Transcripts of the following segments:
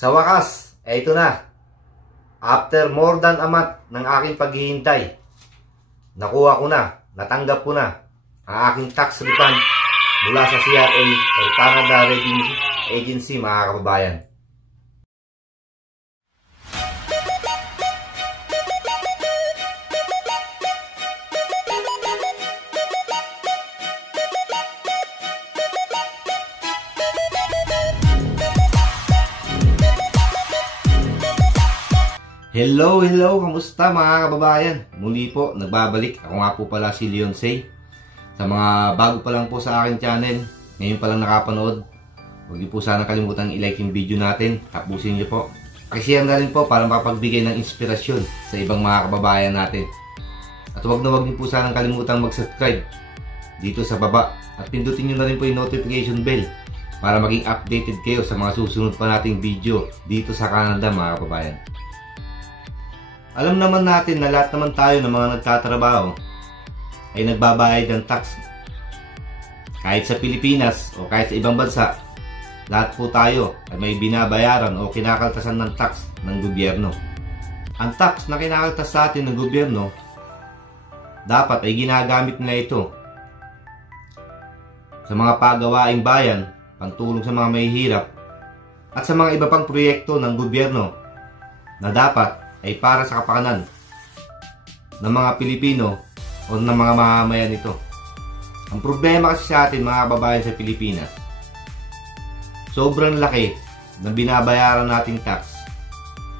Sa wakas, ito na. After more than a month ng aking paghihintay, nakuha ko na, natanggap ko na ang aking tax refund mula sa CRA o Canada Revenue Agency, mga kababayan. Hello, kamusta mga kababayan? Muli po, nagbabalik. Ako nga po pala si Leon Say. Sa mga bago pa lang po sa akin channel, ngayon pa lang nakapanood, huwag niyo po sana kalimutan i-like yung video natin. Tapusin niyo po. Pakishare na rin po para makapagbigay ng inspirasyon sa ibang mga kababayan natin. At huwag niyo po sana kalimutan mag-subscribe dito sa baba. At pindutin niyo na rin po yung notification bell para maging updated kayo sa mga susunod pa nating video dito sa Canada, mga kababayan. Alam naman natin na lahat naman tayo ng mga nagtatrabaho ay nagbabayad ng tax. Kahit sa Pilipinas o kahit sa ibang bansa, lahat po tayo ay may binabayaran o kinakaltasan ng tax ng gobyerno. Ang tax na kinakaltas sa atin ng gobyerno, dapat ay ginagamit nila ito sa mga pagawaing bayan, pantulong sa mga mahihirap, at sa mga iba pang proyekto ng gobyerno na dapat ay para sa kapakanan ng mga Pilipino o ng mga mamamayan nito. Ang problema kasi sa atin, mga kababayan sa Pilipinas, sobrang laki ng binabayaran nating tax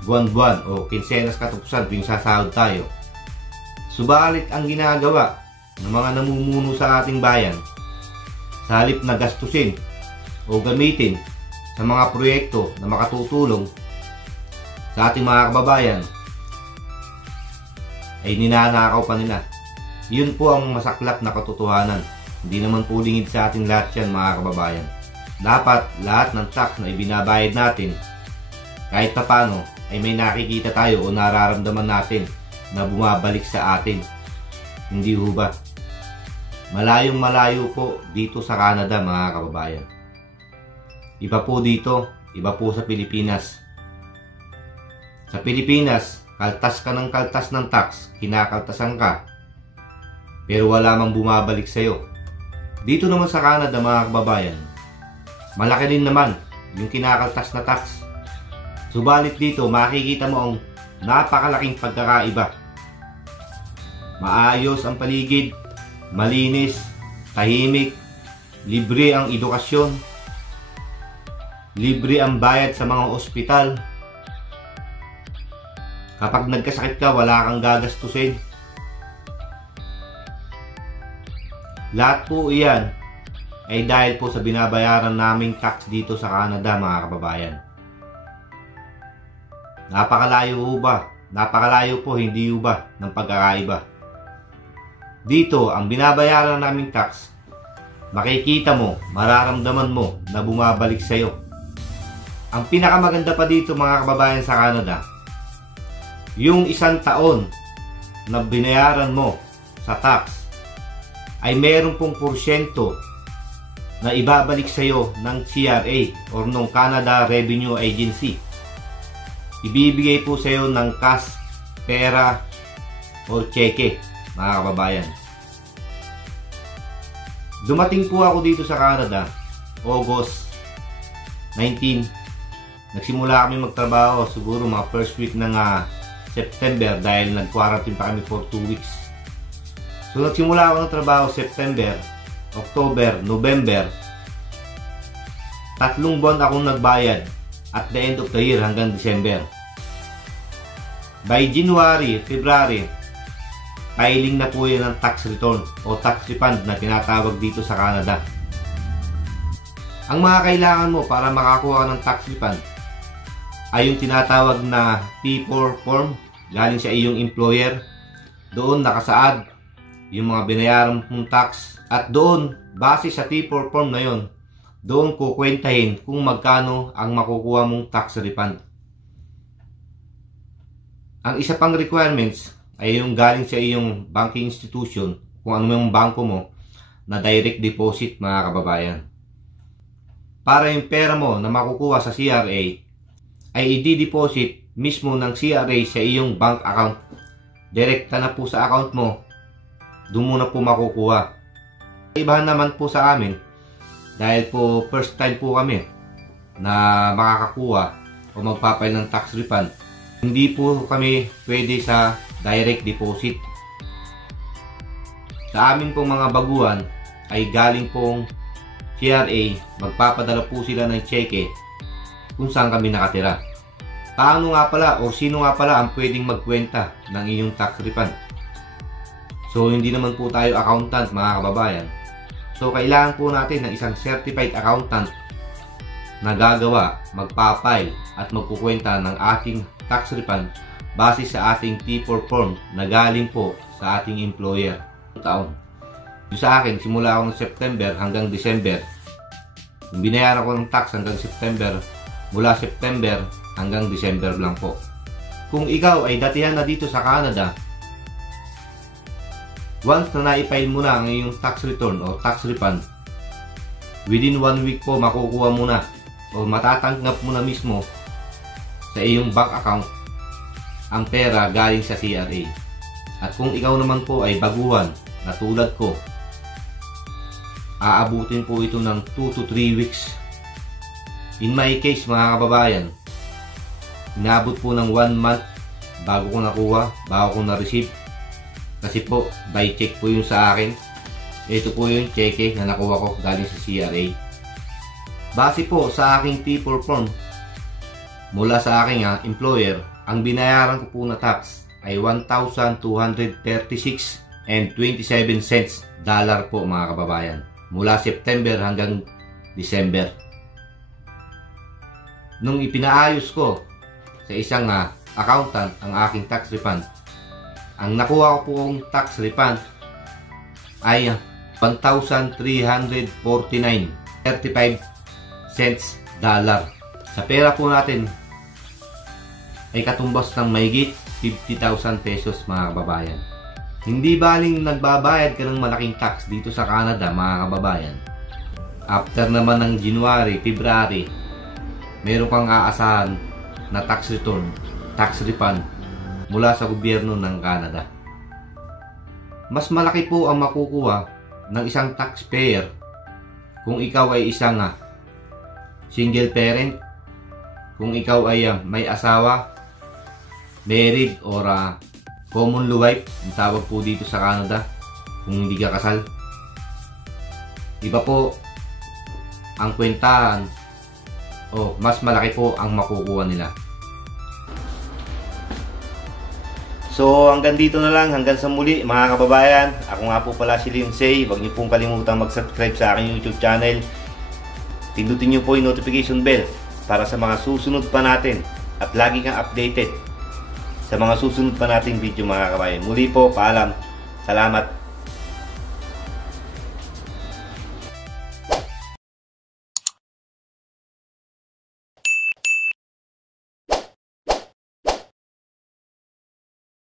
buwan-buwan o kinsenas katapusan tuwing sasahod tayo. Subalit ang ginagawa ng mga namumuno sa ating bayan, sa halip na gastusin o gamitin sa mga proyekto na makatutulong sa ating mga kababayan, ay ninanakaw pa nila. Yun po ang masaklap na katotohanan. Hindi naman po lingid sa ating lahat yan, mga kababayan. Dapat lahat ng tax na ibinabayad natin, kahit papano, ay may nakikita tayo o nararamdaman natin na bumabalik sa atin. Hindi ho ba? Malayong malayo po dito sa Canada, mga kababayan. Iba po dito, iba po sa Pilipinas. Sa Pilipinas, kaltas ka ng tax, kinakaltasan ka, pero wala mang bumabalik sa'yo. Dito naman sa Canada, mga kababayan, malaki din naman yung kinakaltas na tax. Subalit dito, makikita mo ang napakalaking pagkakaiba. Maayos ang paligid, malinis, tahimik, libre ang edukasyon, libre ang bayad sa mga ospital. Kapag nagkasakit ka, wala kang gagastusin. Lahat po iyan ay dahil po sa binabayaran naming tax dito sa Canada, mga kababayan. Napakalayo ho ba? Napakalayo po, hindi ho ba ng pagkakaiba? Dito, ang binabayaran naming tax, makikita mo, mararamdaman mo na bumabalik sa'yo. Ang pinakamaganda pa dito, mga kababayan sa Canada, yung 1 taon na binayaran mo sa tax ay meron pong porsyento na ibabalik sa iyo ng CRA or ng Canada Revenue Agency. Ibibigay po sa iyo ng cash, pera, o cheque, mga kababayan. Dumating po ako dito sa Canada August 19. Nagsimula kami magtrabaho siguro mga first week ng September dahil nag-quarantine pa kami for 2 weeks. So nagsimula ako ng trabaho September, October, November. 3 buwan akong nagbayad at the end of the year hanggang December. By January, February, filing na po yan ng tax return o tax refund na tinatawag dito sa Canada. Ang mga kailangan mo para makakuha ng tax refund ay yung tinatawag na T4 form galing sa iyong employer. Doon nakasaad yung mga binayaran mong tax at doon, base sa T4 form na yon, doon kukwentahin kung magkano ang makukuha mong tax refund. Ang isa pang requirements ay yung galing sa iyong banking institution, kung ano yung bangko mo, na direct deposit, mga kababayan. Para yung pera mo na makukuha sa CRA ay i-deposit mismo ng CRA sa iyong bank account. Direkta na po sa account mo, doon mo na po makukuha. Ibahan naman po sa amin, dahil po first time po kami na makakakuha o magpapay ng tax refund. Hindi po kami pwede sa direct deposit. Sa amin pong mga baguhan ay galing pong CRA, magpapadala po sila ng cheque kung saan kami nakatira. Paano nga pala o sino nga pala ang pwedeng magkwenta ng iyong tax refund? So hindi naman po tayo accountant, mga kababayan. So kailangan po natin ng isang certified accountant na gagawa, magpapile at magkukwenta ng ating tax refund base sa ating T4 form na galing po sa ating employer taon. Sa akin, simula ako ng September hanggang December, binayaran ko ng tax hanggang September, mula September hanggang December lang po. Kung ikaw ay datihan na dito sa Canada, once na na-file mo na ang iyong tax return o tax refund, within 1 week po makukuha mo na o matatanggap mo na mismo sa iyong bank account ang pera galing sa CRA. At kung ikaw naman po ay baguhan na tulad ko, aabutin po ito ng 2 to 3 weeks. In my case, mga kababayan, inaabot po ng 1 month bago ko nakuha, bago ko na-receive. Kasi po, by check po yung sa akin. Ito po yung cheque na nakuha ko galing sa CRA. Base po sa aking T4 form, mula sa aking employer, ang binayaran ko po na tax ay $1,236.27 po, mga kababayan. Mula September hanggang December. Nung ipinaayos ko sa isang accountant ang aking tax refund, ang nakuha ko pong tax refund ay $1,349.35. Sa pera po natin ay katumbas ng mahigit 50,000 pesos, mga kababayan. Hindi baling nagbabayad ka ng malaking tax dito sa Canada, mga kababayan. After naman ng January, February, meron kang aasahan na tax return, tax refund mula sa gobyerno ng Canada. Mas malaki po ang makukuha ng isang taxpayer kung ikaw ay isang single parent, kung ikaw ay may asawa, married or common law wife, ang tawag po dito sa Canada, kung hindi ka kasal. Iba po ang kwentahan o mas malaki po ang makukuha nila. So hanggang dito na lang, hanggang sa muli, mga kababayan. Ako nga po pala si Lindsay. Huwag niyo pong kalimutang mag-subscribe sa aking YouTube channel. Pindutin niyo po yung notification bell para sa mga susunod pa natin at lagi kang updated sa mga susunod pa nating video, mga kababayan. Muli po, paalam. Salamat.